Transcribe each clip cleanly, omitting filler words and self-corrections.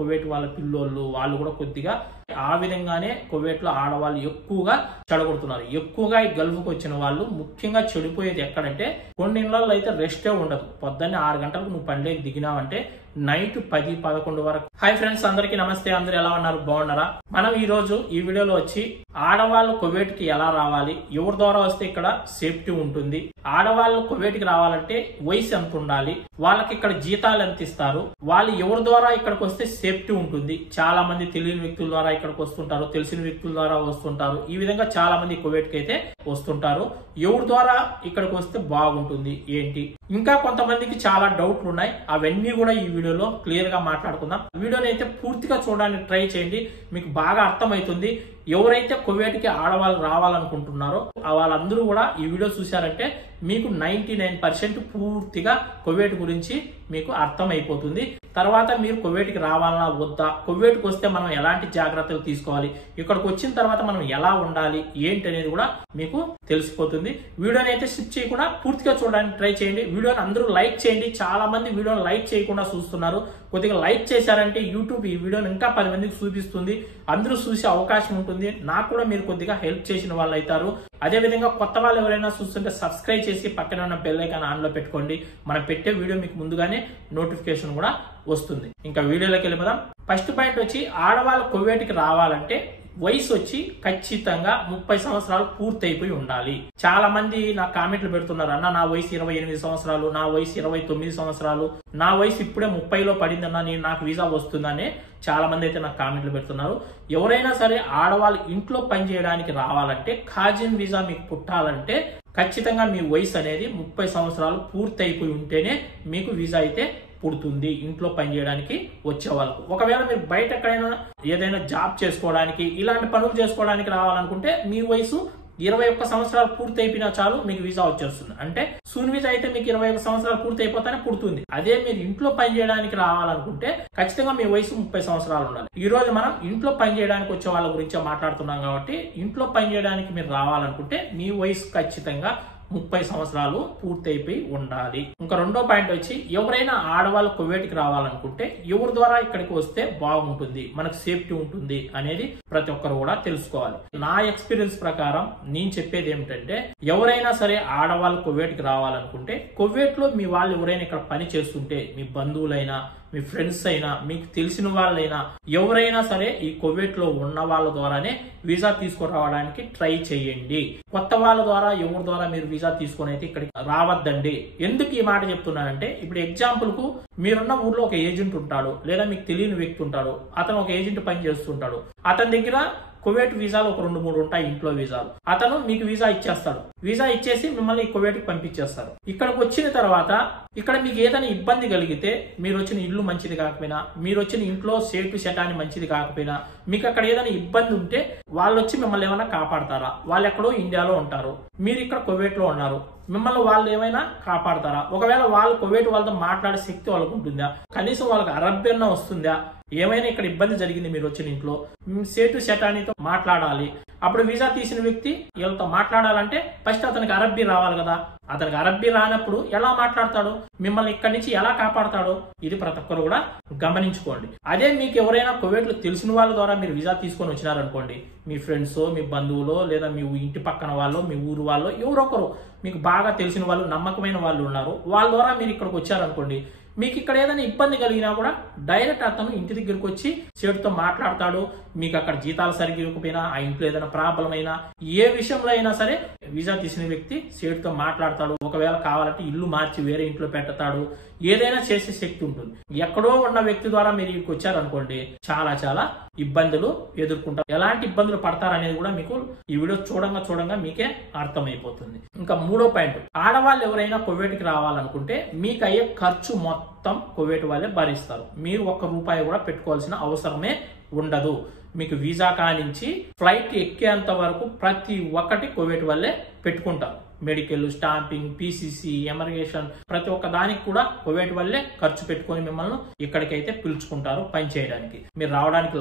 Kuwait వాళ్ళ పిల్లోళ్ళు వాళ్ళు కూడా కొద్దిగా ఆ విధంగానే కువైట్ లో ఆడవాళ్ళు ఎక్కువగా చెడగొడుతున్నారు. ఎక్కువగా ఈ గల్ఫ్కి వచ్చిన వాళ్ళు ముఖ్యంగా చెడిపోయేది ఎక్కడంటే కొన్ని ఇళ్లలో అయితే రెస్టే ఉండదు. పొద్దున్నే 6 గంటలకు నువ్వు పనిలోకి దిగినావంటే నైట్ 10-11 వరకు. హాయ్ ఫ్రెండ్స్, అందరికీ నమస్తే. అందరు ఎలా ఉన్నారు? బాగున్నారా? మనం ఈ రోజు ఈ వీడియోలో వచ్చి ఆడవాళ్ళు కువైట్ కి ఎలా రావాలి, ఎవరి ద్వారా వస్తే ఇక్కడ సేఫ్టీ ఉంటుంది, ఆడవాళ్ళు కువైట్ కి రావాలంటే వయసు ఎంత ఉండాలి, వాళ్ళకి ఇక్కడ జీతాలు ఎంత ఇస్తారు, వాళ్ళు ఎవరి ద్వారా ఇక్కడికి వస్తే సేఫ్టీ ఉంటుంది. చాలా మంది తెలియని వ్యక్తుల ద్వారా ఇక్కడికి వస్తుంటారు, తెలిసిన వ్యక్తుల ద్వారా వస్తుంటారు. ఈ విధంగా చాలా మంది కువైట్ కి అయితే వస్తుంటారు. ఎవరి ద్వారా ఇక్కడికి వస్తే బాగుంటుంది ఏంటి, ఇంకా కొంతమందికి చాలా డౌట్లు ఉన్నాయి. అవన్నీ కూడా ఈ వీడియోలో క్లియర్ గా మాట్లాడుకుందాం. వీడియోని అయితే పూర్తిగా చూడడానికి ట్రై చేయండి, మీకు బాగా అర్థమవుతుంది. ఎవరైతే కువైట్ కి ఆడవాళ్ళు రావాలనుకుంటున్నారో వాళ్ళందరూ కూడా ఈ వీడియో చూశారంటే మీకు 99% పూర్తిగా కువైట్ గురించి మీకు అర్థమైపోతుంది. తర్వాత మీరు కువైట్ కి రావాలా వద్దా, కువైట్ కి వస్తే మనం ఎలాంటి జాగ్రత్తలు తీసుకోవాలి, ఇక్కడికి వచ్చిన తర్వాత మనం ఎలా ఉండాలి ఏంటి అనేది కూడా మీకు తెలిసిపోతుంది. వీడియోని అయితే స్కిప్ చేయకుండా పూర్తిగా చూడడానికి ట్రై చేయండి. వీడియోని అందరూ లైక్ చేయండి. చాలా మంది వీడియోని లైక్ చేయకుండా చూస్తున్నారు. కొద్దిగా లైక్ చేశారంటే యూట్యూబ్ ఈ వీడియోని ఇంకా 10 మందికి చూపిస్తుంది, అందరూ చూసే అవకాశం ఉంటుంది. నాకు కూడా మీరు కొద్దిగా హెల్ప్ చేసిన వాళ్ళు అవుతారు. అదే విధంగా కొత్త వాళ్ళు ఎవరైనా చూస్తుంటే సబ్స్క్రైబ్ చేసి పక్కన ఉన్న బెల్ ఐకాన్ ఆన్ లో పెట్టుకోండి. మనం పెట్టే వీడియో మీకు ముందుగానే నోటిఫికేషన్ కూడా వస్తుంది. ఇంకా వీడియోలోకి వెళ్ళిపోదాం. ఫస్ట్ పాయింట్ వచ్చి ఆడవాళ్ళు కువైట్ కి రావాలంటే వయసు వచ్చి ఖచ్చితంగా 30 సంవత్సరాలు పూర్తయిపోయి ఉండాలి. చాలా మంది నాకు కామెంట్లు పెడుతున్నారు, అన్న నా వయసు 28 సంవత్సరాలు, నా వయసు 29 సంవత్సరాలు, నా వయసు ఇప్పుడే 30లో పడిందన్నా నాకు వీసా వస్తుందని చాలా మంది అయితే నాకు కామెంట్లు పెడుతున్నారు. ఎవరైనా సరే ఆడవాళ్ళు ఇంట్లో పని చేయడానికి రావాలంటే ఖాజిన్ వీసా మీకు పుట్టాలంటే ఖచ్చితంగా మీ వయసు అనేది 30 సంవత్సరాలు పూర్తయిపోయి ఉంటేనే మీకు వీసా అయితే పుడుతుంది ఇంట్లో పని చేయడానికి వచ్చే వాళ్ళకు. ఒకవేళ మీరు బయట ఎక్కడైనా ఏదైనా జాబ్ చేసుకోవడానికి ఇలాంటి పనులు చేసుకోవడానికి రావాలనుకుంటే మీ వయసు 21 సంవత్సరాలు పూర్తి అయిపోయినా చాలు మీకు వీసా వచ్చేస్తుంది. అంటే సూన్ వీసా అయితే మీకు 21 సంవత్సరాలు పూర్తి అయిపోతానే పుడుతుంది. అదే మీరు ఇంట్లో పని చేయడానికి రావాలనుకుంటే ఖచ్చితంగా మీ వయసు 30 సంవత్సరాలు ఉండాలి. ఈ రోజు మనం ఇంట్లో పని చేయడానికి వచ్చే వాళ్ళ గురించి మాట్లాడుతున్నాం కాబట్టి ఇంట్లో పని చేయడానికి మీరు రావాలనుకుంటే మీ వయసు ఖచ్చితంగా 30 సంవత్సరాలు పూర్తి అయిపోయి ఉండాలి. ఇంకా రెండో పాయింట్ వచ్చి ఎవరైనా ఆడవాళ్ళు కువైట్ కి రావాలనుకుంటే ఎవరి ద్వారా ఇక్కడికి వస్తే బాగుంటుంది, మనకు సేఫ్టీ ఉంటుంది అనేది ప్రతి ఒక్కరు కూడా తెలుసుకోవాలి. నా ఎక్స్పీరియన్స్ ప్రకారం నేను చెప్పేది ఏమిటంటే ఎవరైనా సరే ఆడవాళ్ళు కువైట్ కి రావాలనుకుంటే కువైట్ లో మీ వాళ్ళు ఎవరైనా ఇక్కడ పని చేస్తుంటే మీ బంధువులైనా మీ ఫ్రెండ్స్ అయినా మీకు తెలిసిన వాళ్ళైనా ఎవరైనా సరే ఈ కువైట్ లో ఉన్న వాళ్ళ ద్వారానే వీసా తీసుకురావడానికి ట్రై చేయండి. కొత్త వాళ్ళ ద్వారా ఎవరి ద్వారా మీరు వీసా తీసుకొని అయితే ఇక్కడికి రావద్దండి. ఎందుకు ఈ మాట చెప్తున్నానంటే ఇప్పుడు ఎగ్జాంపుల్ కు మీరున్న ఊర్లో ఒక ఏజెంట్ ఉంటాడు, లేదా మీకు తెలియని వ్యక్తి ఉంటాడు, అతను ఒక ఏజెంట్ పని చేస్తుంటాడు. అతని దగ్గర కువైట్ వీసాలు ఒక 2-3 ఉంటాయి, ఇంట్లో వీసాలు. అతను మీకు వీసా ఇచ్చేస్తాడు. వీసా ఇచ్చేసి మిమ్మల్ని కువైట్ కి పంపించేస్తారు. ఇక్కడికి వచ్చిన తర్వాత ఇక్కడ మీకు ఏదైనా ఇబ్బంది కలిగితే, మీరు వచ్చిన ఇల్లు మంచిది కాకపోయినా, మీరు వచ్చిన ఇంట్లో సేఫ్టీ సెటాన్ని మంచిది కాకపోయినా, మీకు అక్కడ ఏదైనా ఇబ్బంది ఉంటే వాళ్ళు వచ్చి మిమ్మల్ని ఏమైనా కాపాడతారా? వాళ్ళు ఎక్కడో ఇండియాలో ఉంటారు, మీరు ఇక్కడ కువైట్ లో ఉన్నారు, మిమ్మల్ని వాళ్ళు ఏమైనా కాపాడతారా? ఒకవేళ వాళ్ళు కువైట్ వాళ్ళతో మాట్లాడే శక్తి వాళ్ళకు ఉంటుందా? కనీసం వాళ్ళకి అరబ్బీ అన్నా వస్తుందా? ఏమైనా ఇక్కడ ఇబ్బంది జరిగింది మీరు వచ్చిన ఇంట్లో, సేటు సెటానీతో మాట్లాడాలి. అప్పుడు వీసా తీసిన వ్యక్తి వీళ్ళతో మాట్లాడాలంటే ఫస్ట్ అతనికి అరబ్బీ రావాలి కదా. అతనికి అరబ్బీ రానప్పుడు ఎలా మాట్లాడతాడు, మిమ్మల్ని ఇక్కడి నుంచి ఎలా కాపాడతాడు? ఇది ప్రతి ఒక్కరు కూడా గమనించుకోండి. అదే మీకు ఎవరైనా కువైట్ లో తెలిసిన వాళ్ళ ద్వారా మీరు వీసా తీసుకొని వచ్చినారనుకోండి, మీ ఫ్రెండ్స్, మీ బంధువులు, లేదా మీ ఇంటి పక్కన వాళ్ళు, మీ ఊరు వాళ్ళు, ఎవరొకరు మీకు బాగా తెలిసిన వాళ్ళు, నమ్మకమైన వాళ్ళు ఉన్నారు, వాళ్ళ ద్వారా మీరు ఇక్కడికి వచ్చారనుకోండి, మీకు ఇక్కడ ఏదైనా ఇబ్బంది కలిగినా కూడా డైరెక్ట్ అతను ఇంటి దగ్గరికి వచ్చి సేటుతో మాట్లాడతాడు. మీకు అక్కడ జీతాలు సరిగ్గా ఇవ్వకపోయినా, ఆ ఇంట్లో ఏదైనా ప్రాబ్లం అయినా, ఏ విషయంలో అయినా సరే వీసా తీసిన వ్యక్తి సేటుతో మాట్లాడతాడు. ఒకవేళ కావాలంటే ఇల్లు మార్చి వేరే ఇంట్లో పెడతాడు. ఏదైనా చేసే శక్తి ఉంటుంది. ఎక్కడో ఉన్న వ్యక్తి ద్వారా మీరు ఇక్కడికి వచ్చారనుకోండి, చాలా చాలా ఇబ్బందులు ఎదుర్కొంటారు. ఎలాంటి ఇబ్బందులు పడతారనేది కూడా మీకు ఈ వీడియో చూడంగా మీకే అర్థమైపోతుంది. ఇంకా మూడో పాయింట్, ఆడవాళ్ళు ఎవరైనా కువైట్ కి రావాలనుకుంటే మీకు అయ్యే ఖర్చు మొత్తం కువైట్ వాళ్ళే భరిస్తారు. మీరు ₹1 కూడా పెట్టుకోవాల్సిన అవసరమే ఉండదు. మీకు వీసా కానించి ఫ్లైట్ ఎక్కేంత వరకు ప్రతి ఒక్కటి కువైట్ వాళ్ళే పెట్టుకుంటారు. మెడికల్, స్టాంపింగ్, పీసీసీ, ఎమర్గేషన్, ప్రతి ఒక్క దానికి కూడా కువైట్ వాళ్ళే ఖర్చు పెట్టుకొని మిమ్మల్ని ఇక్కడికైతే పిలుచుకుంటారు పని చేయడానికి. మీరు రావడానికి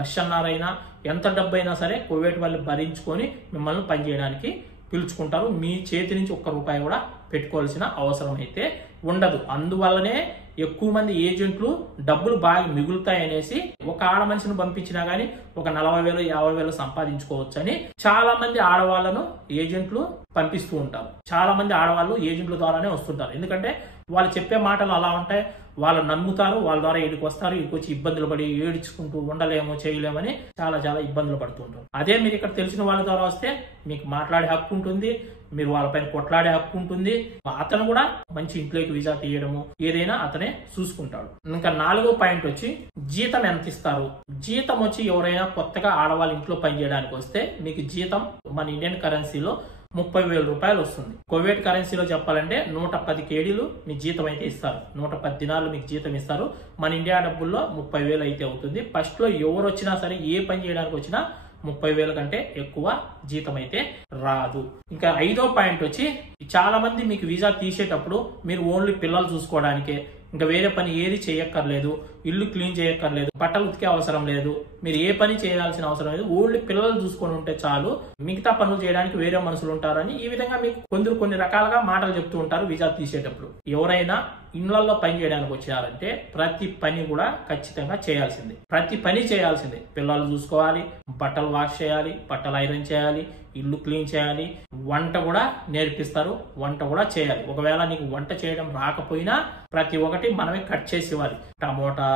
లక్షన్నరైనా ఎంత డబ్బు అయినా సరే కువైట్ వాళ్ళు భరించుకొని మిమ్మల్ని పని చేయడానికి పిలుచుకుంటారు. మీ చేతి నుంచి ₹1 కూడా పెట్టుకోవాల్సిన అవసరం అయితే ఉండదు. అందువల్లనే ఎక్కువ మంది ఏజెంట్లు డబ్బులు బాగా మిగులుతాయనేసి ఒక ఆడ మనిషిని పంపించినా గానీ ఒక 40,000 50,000 సంపాదించుకోవచ్చు అని చాలా మంది ఆడవాళ్లను ఏజెంట్లు పంపిస్తూ ఉంటారు. చాలా మంది ఆడవాళ్ళు ఏజెంట్ల ద్వారానే వస్తుంటారు. ఎందుకంటే వాళ్ళు చెప్పే మాటలు అలా ఉంటాయి, వాళ్ళు నమ్ముతారు, వాళ్ళ ద్వారా ఇక్కడికి వస్తారు, ఇక్కడికి వచ్చి ఇబ్బందులు పడి ఏడ్చుకుంటూ ఉండలేము చేయలేమని చాలా ఇబ్బందులు పడుతుంటారు. అదే మీరు ఇక్కడ తెలిసిన వాళ్ళ ద్వారా వస్తే మీకు మాట్లాడే హక్కు ఉంటుంది, మీరు వాళ్ళపైన కొట్లాడే హక్కు ఉంటుంది. అతను కూడా మంచి ఇంట్లోకి వీసా తీయడము ఏదైనా అతనే చూసుకుంటాడు. ఇంకా 4వ పాయింట్ వచ్చి జీతం ఎంత ఇస్తారు. జీతం వచ్చి ఎవరైనా కొత్తగా ఆడవాళ్ళ ఇంట్లో పనిచేయడానికి వస్తే మీకు జీతం మన ఇండియన్ కరెన్సీలో 30,000 రూపాయలు వస్తుంది. కువైట్ కరెన్సీలో చెప్పాలంటే 110 కేడీలు మీ జీతం అయితే ఇస్తారు. 110 దినాలు మీకు జీతం ఇస్తారు. మన ఇండియా డబ్బుల్లో 30,000 అయితే అవుతుంది. ఫస్ట్ లో ఎవరు వచ్చినా సరే ఏ పని చేయడానికి వచ్చినా 30,000 కంటే ఎక్కువ జీతం అయితే రాదు. ఇంకా 5వ పాయింట్ వచ్చి చాలా మంది మీకు వీసా తీసేటప్పుడు మీరు ఓన్లీ పిల్లలు చూసుకోవడానికే, ఇంకా వేరే పని ఏది చేయక్కర్లేదు, ఇల్లు క్లీన్ చేయక్కర్లేదు, బట్టలు ఉతికే అవసరం లేదు, మీరు ఏ పని చేయాల్సిన అవసరం లేదు, ఓన్లీ పిల్లలు చూసుకొని ఉంటే చాలు, మిగతా పనులు చేయడానికి వేరే మనుషులు ఉంటారని ఈ విధంగా మీకు కొన్ని రకాలుగా మాటలు చెప్తూ ఉంటారు వీసా తీసేటప్పుడు. ఎవరైనా ఇళ్లలో పని చేయడానికి వచ్చారంటే ప్రతి పని కూడా ఖచ్చితంగా చేయాల్సిందే. ప్రతి పని చేయాల్సిందే. పిల్లలు చూసుకోవాలి, బట్టలు వాష్ చేయాలి, బట్టలు ఐరన్ చేయాలి, ఇల్లు క్లీన్ చేయాలి, వంట కూడా నేర్పిస్తారు, వంట కూడా చేయాలి. ఒకవేళ నీకు వంట చేయడం రాకపోయినా ప్రతి ఒక్కటి మనమే కట్ చేసి ఇవ్వాలి. టమోటా,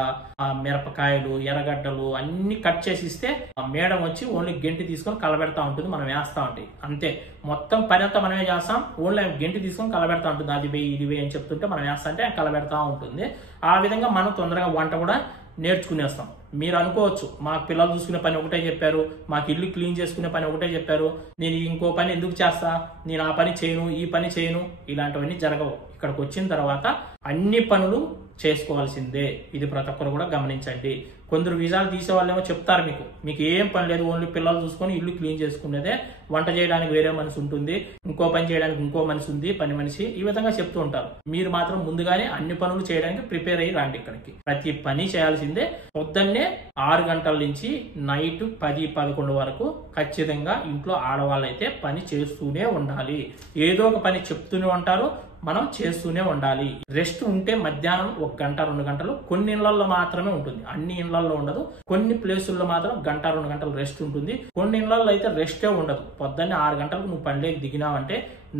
మిరపకాయలు, ఎర్రగడ్డలు అన్ని కట్ చేసి ఇస్తే మేడం వచ్చి ఓన్లీ గెంటి తీసుకొని కలబెడతా ఉంటుంది, మనం వేస్తా ఉంటాయి అంతే. మొత్తం పని అంతా మనమే చేస్తాం, ఓన్లీ గెంటి తీసుకొని కలబెడతా ఉంటుంది. అది వేయి ఇది వేయి అని చెప్తుంటే మనం వేస్తా అంటే కలబెడతా ఉంటుంది. ఆ విధంగా మనం తొందరగా వంట కూడా నేర్చుకునేస్తాం. మీరు అనుకోవచ్చు మాకు పిల్లలు చూసుకునే పని ఒకటే చెప్పారు, మాకు ఇల్లు క్లీన్ చేసుకునే పని ఒకటే చెప్పారు, నేను ఇంకో పని ఎందుకు చేస్తా, నేను ఆ పని చేయను ఈ పని చేయను, ఇలాంటివన్నీ జరగవు. ఇక్కడికి వచ్చిన తర్వాత అన్ని పనులు చేసుకోవాల్సిందే. ఇది ప్రతి ఒక్కరు కూడా గమనించండి. కొందరు వీసాలు తీసే వాళ్ళేమో చెప్తారు మీకు ఏం పని లేదు, ఓన్లీ పిల్లలు చూసుకొని ఇల్లు క్లీన్ చేసుకునేదే, వంట చేయడానికి వేరే మనిషి ఉంటుంది, ఇంకో పని చేయడానికి ఇంకో మనిషి ఉంది, పని మనిషి, ఈ విధంగా చెప్తూ ఉంటారు. మీరు మాత్రం ముందుగానే అన్ని పనులు చేయడానికి ప్రిపేర్ అయ్యి రండి. ఇక్కడికి ప్రతి పని చేయాల్సిందే. పొద్దున్నే 6 గంటల నుంచి నైట్ 10-11 వరకు ఖచ్చితంగా ఇంట్లో ఆడవాళ్ళు అయితే పని చేస్తూనే ఉండాలి. ఏదో ఒక పని చెప్తూనే ఉంటారు, మనం చేస్తూనే ఉండాలి. రెస్ట్ ఉంటే మధ్యాహ్నం 1 గంట 2 గంటలు కొన్ని ఇళ్లలో మాత్రమే ఉంటుంది, అన్ని ఇళ్లలో ఉండదు. కొన్ని ప్లేసుల్లో మాత్రం 1 గంట 2 గంటలు రెస్ట్ ఉంటుంది. కొన్ని ఇళ్లలో అయితే రెస్టే ఉండదు. పొద్దున్నే 6 గంటలకు నువ్వు పనిలోకి దిగినావంటే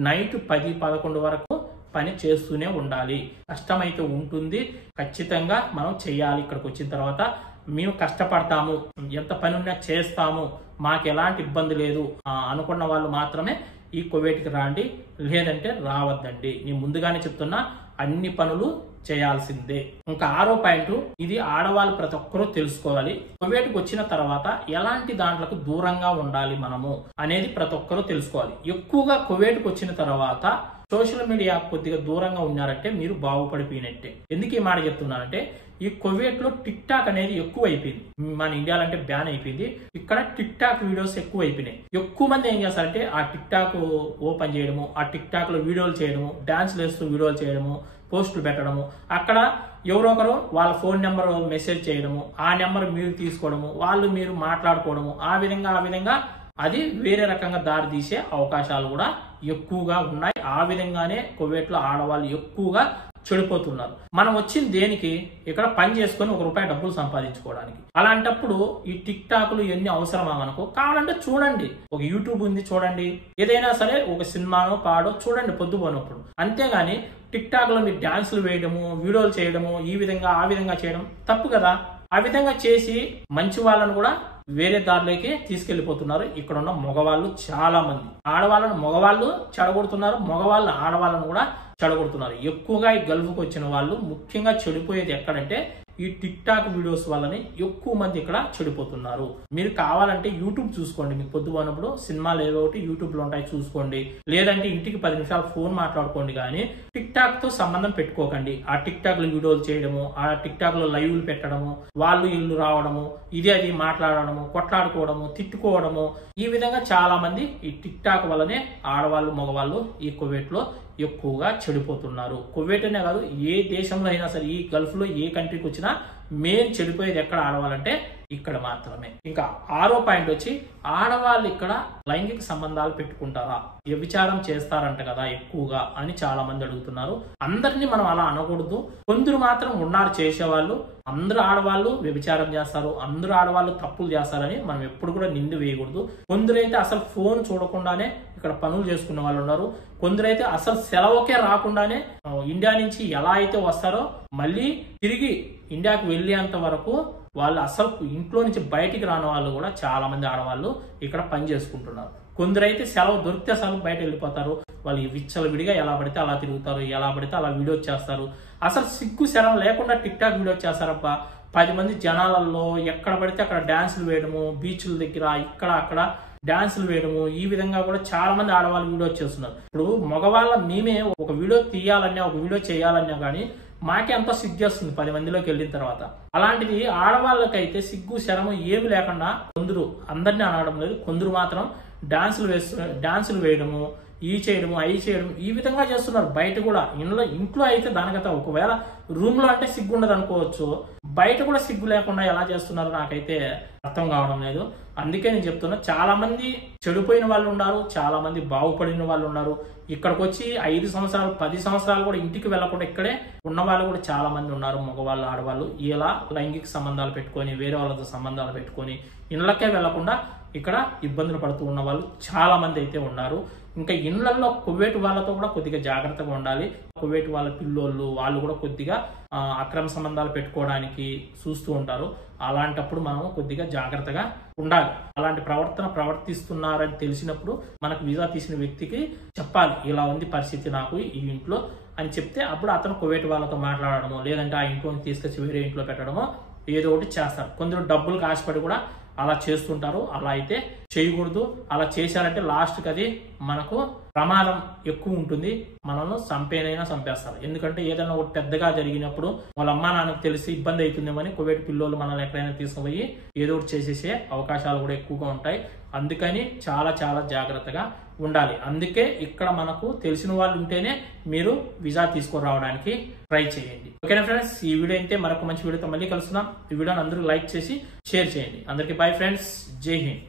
నైట్ 10-11 వరకు పని చేస్తూనే ఉండాలి. కష్టమైతే ఉంటుంది, ఖచ్చితంగా మనం చేయాలి. ఇక్కడికి వచ్చిన తర్వాత మేము కష్టపడతాము, ఎంత పని ఉన్నా చేస్తాము, మాకు ఎలాంటి ఇబ్బంది లేదు అనుకున్న వాళ్ళు మాత్రమే ఈ కువైట్కి రాండి, లేదంటే రావద్దండి. నేను ముందుగానే చెప్తున్నా, అన్ని పనులు చేయాల్సిందే. ఇంకా 6వ పాయింట్, ఇది ఆడవాళ్ళు ప్రతి ఒక్కరూ తెలుసుకోవాలి. కువైట్కి వచ్చిన తర్వాత ఎలాంటి దాంట్లకు దూరంగా ఉండాలి మనము అనేది ప్రతి ఒక్కరూ తెలుసుకోవాలి. ఎక్కువగా కువైట్కి వచ్చిన తర్వాత సోషల్ మీడియా కొద్దిగా దూరంగా ఉన్నారంటే మీరు బాగుపడిపోయినట్టే. ఎందుకు ఈ మాట చెప్తున్నానంటే, ఈ కువైట్ లో టిక్ టాక్ అనేది ఎక్కువ అయిపోయింది. మన ఇండియాలో అంటే బ్యాన్ అయిపోయింది, ఇక్కడ టిక్ టాక్ వీడియోస్ ఎక్కువ అయిపోయినాయి. ఎక్కువ మంది ఏం చేస్తారంటే ఆ టిక్ టాక్ ఓపెన్ చేయడము, ఆ టిక్ టాక్ లో వీడియోలు చేయడము, డాన్స్లు వేస్తూ వీడియోలు చేయడము, పోస్టులు పెట్టడము, అక్కడ ఎవరో ఒకరు వాళ్ళ ఫోన్ నెంబర్ మెసేజ్ చేయడము, ఆ నెంబర్ మీరు తీసుకోవడము, వాళ్ళు మీరు మాట్లాడుకోవడము, ఆ విధంగా అది వేరే రకంగా దారి తీసే అవకాశాలు కూడా ఎక్కువగా ఉన్నాయి. ఆ విధంగానే కువైట్ లో ఆడవాళ్ళు ఎక్కువగా చెడిపోతున్నారు. మనం వచ్చింది దేనికి, ఇక్కడ పని చేసుకొని ₹1 డబ్బులు సంపాదించుకోవడానికి. అలాంటప్పుడు ఈ టిక్ టాక్లు ఎన్ని అవసరమా మనకు? కావాలంటే చూడండి, ఒక యూట్యూబ్ ఉంది చూడండి, ఏదైనా సరే ఒక సినిమానో పాడో చూడండి పొద్దుపోనప్పుడు. అంతేగాని టిక్ టాక్ లో మీరు డాన్సులు వేయడము, వీడియోలు చేయడము, ఈ విధంగా ఆ విధంగా చేయడం తప్పు కదా. ఆ విధంగా చేసి మంచి వాళ్ళను కూడా వేరే దారిలోకి తీసుకెళ్లిపోతున్నారు. ఇక్కడ ఉన్న మగవాళ్ళు చాలా మంది ఆడవాళ్ళను మగవాళ్ళు చెడగొడుతున్నారు, మగవాళ్ళు ఆడవాళ్ళను కూడా చెడగొడుతున్నారు. ఎక్కువగా ఈ గల్ఫ్కి వచ్చిన వాళ్ళు ముఖ్యంగా చెడిపోయేది ఎక్కడంటే ఈ టిక్ టాక్ వీడియోస్ వల్లనే ఎక్కువ మంది ఇక్కడ చెడిపోతున్నారు. మీరు కావాలంటే యూట్యూబ్ చూసుకోండి, మీకు పొద్దు పోయినప్పుడు సినిమాలు ఏదో ఒకటి యూట్యూబ్ లో ఉంటాయి చూసుకోండి, లేదంటే ఇంటికి 10 నిమిషాలు ఫోన్ మాట్లాడుకోండి. కానీ టిక్ టాక్ తో సంబంధం పెట్టుకోకండి. ఆ టిక్ టాక్ లో వీడియోలు చేయడము, ఆ టిక్ టాక్ లో లైవ్లు పెట్టడము, వాళ్ళు ఇల్లు రావడము, ఇది అది మాట్లాడడము, కొట్లాడుకోవడము, తిట్టుకోవడము, ఈ విధంగా చాలా మంది ఈ టిక్ టాక్ వల్లనే ఆడవాళ్ళు మగవాళ్ళు ఈ కువైట్ లో ఎక్కువగా చెడిపోతున్నారు. కువైట్ అనే కాదు, ఏ దేశంలో అయినా సరే, ఈ గల్ఫ్ లో ఏ కంట్రీకి వచ్చినా మెయిన్ చెడిపోయేది ఎక్కడ ఆడవాలంటే ఇక్కడ మాత్రమే. ఇంకా 6వ పాయింట్ వచ్చి ఆడవాళ్ళు ఇక్కడ లైంగిక సంబంధాలు పెట్టుకుంటారా, వ్యభిచారం చేస్తారంట కదా ఎక్కువగా అని చాలా మంది అడుగుతున్నారు. అందరినీ మనం అలా అనకూడదు. కొందరు మాత్రం ఉన్నారు చేసేవాళ్ళు. అందరూ ఆడవాళ్ళు వ్యభిచారం చేస్తారు, అందరూ ఆడవాళ్ళు తప్పులు చేస్తారని మనం ఎప్పుడు కూడా నిండి వేయకూడదు. కొందరైతే అసలు ఫోన్ చూడకుండానే ఇక్కడ పనులు చేసుకునే వాళ్ళు ఉన్నారు. కొందరైతే అసలు సెలవుకే రాకుండానే ఇండియా నుంచి ఎలా అయితే వస్తారో మళ్ళీ తిరిగి ఇండియాకి వెళ్ళేంత వరకు వాళ్ళు అసలు ఇంట్లో నుంచి బయటికి రాని వాళ్ళు కూడా చాలా మంది ఆడవాళ్ళు ఇక్కడ పని చేసుకుంటున్నారు. కొందరైతే సెలవు దొరికితే అసలు బయట వెళ్ళిపోతారు. వాళ్ళు విచ్చలవిడిగా ఎలా పడితే అలా తిరుగుతారు, ఎలా పడితే అలా వీడియో చేస్తారు. అసలు సిగ్గు శరం లేకుండా టిక్ టాక్ వీడియో చేస్తారబ్బా. 10 మంది జనాలలో ఎక్కడ పడితే అక్కడ డాన్సులు వేయడము, బీచ్ల దగ్గర ఇక్కడ అక్కడ డాన్సులు వేయడము, ఈ విధంగా కూడా చాలా మంది ఆడవాళ్ళు వీడియో చేస్తున్నారు. ఇప్పుడు మగవాళ్ళ మేమే ఒక వీడియో తీయాలన్నా ఒక వీడియో చేయాలన్నా కానీ మాకే అంత సిగ్గేస్తుంది 10 మందిలోకి వెళ్ళిన తర్వాత. అలాంటిది ఆడవాళ్ళకైతే సిగ్గు శరము ఏమి లేకుండా కొందరు, అందరినీ అనడం లేదు, కొందరు మాత్రం డాన్సులు వేయడము, ఈ చేయడము అవి చేయడం ఈ విధంగా చేస్తున్నారు. బయట కూడా ఇంట్లో అయితే దానికైతే ఒకవేళ రూమ్ లో అంటే సిగ్గు ఉండదు అనుకోవచ్చు, బయట కూడా సిగ్గు లేకుండా ఎలా చేస్తున్నారు నాకైతే అర్థం కావడం లేదు. అందుకే నేను చెప్తున్నా, చాలా మంది చెడిపోయిన వాళ్ళు ఉన్నారు, చాలా మంది బాగుపడిన వాళ్ళు ఉన్నారు. ఇక్కడికి వచ్చి 5 సంవత్సరాలు 10 సంవత్సరాలు కూడా ఇంటికి వెళ్లకుండా ఇక్కడే ఉన్న వాళ్ళు కూడా చాలా మంది ఉన్నారు. మగవాళ్ళు ఆడవాళ్ళు ఇలా లైంగిక సంబంధాలు పెట్టుకొని వేరే వాళ్ళతో సంబంధాలు పెట్టుకొని ఇళ్ళకే వెళ్లకుండా ఇక్కడ ఇబ్బందులు పడుతూ ఉన్న వాళ్ళు చాలా మంది అయితే ఉన్నారు. ఇంకా ఇళ్లలో కువైట్ వాళ్ళతో కూడా కొద్దిగా జాగ్రత్తగా ఉండాలి. కువైట్ వాళ్ళ పిల్లోళ్ళు వాళ్ళు కూడా కొద్దిగా అక్రమ సంబంధాలు పెట్టుకోవడానికి చూస్తూ ఉంటారు. అలాంటప్పుడు మనం కొద్దిగా జాగ్రత్తగా ఉండాలి. అలాంటి ప్రవర్తిస్తున్నారని తెలిసినప్పుడు మనకు వీసా తీసిన వ్యక్తికి చెప్పాలి, ఇలా ఉంది పరిస్థితి నాకు ఈ ఇంట్లో అని చెప్తే అప్పుడు అతను కువైట్ వాళ్ళతో మాట్లాడడమో లేదంటే ఆ ఇంట్లోని తీసుకొచ్చి వేరే ఇంట్లో పెట్టడమో ఏదో ఒకటి చేస్తారు. కొందరు డబ్బులకు ఆశపడి కూడా అలా చేస్తుంటారు. అలా అయితే చేయకూడదు. అలా చేశారంటే లాస్ట్కి అది మనకు ప్రమాదం ఎక్కువ ఉంటుంది. మనల్ని చంపేస్తారు. ఎందుకంటే ఏదైనా ఒకటి పెద్దగా జరిగినప్పుడు వాళ్ళ అమ్మా నాన్నకు తెలిసి ఇబ్బంది అవుతుందేమని కువైట్ పిల్లోళ్ళు మనల్ని ఎక్కడైనా తీసుకుపోయి ఏదో ఒకటి చేసేసే అవకాశాలు కూడా ఎక్కువగా ఉంటాయి. అందుకని చాలా చాలా జాగ్రత్తగా ఉండాలి. అందుకే ఇక్కడ మనకు తెలిసిన వాళ్ళు ఉంటేనే మీరు వీసా తీసుకురావడానికి ట్రై చేయండి. ఓకేనా ఫ్రెండ్స్, ఈ వీడియో అయితే మరొక మంచి వీడియోతో మళ్ళీ కలుస్తున్నాం. ఈ వీడియోని అందరూ లైక్ చేసి షేర్ చేయండి. అందరికీ బై ఫ్రెండ్స్, జై హింద్.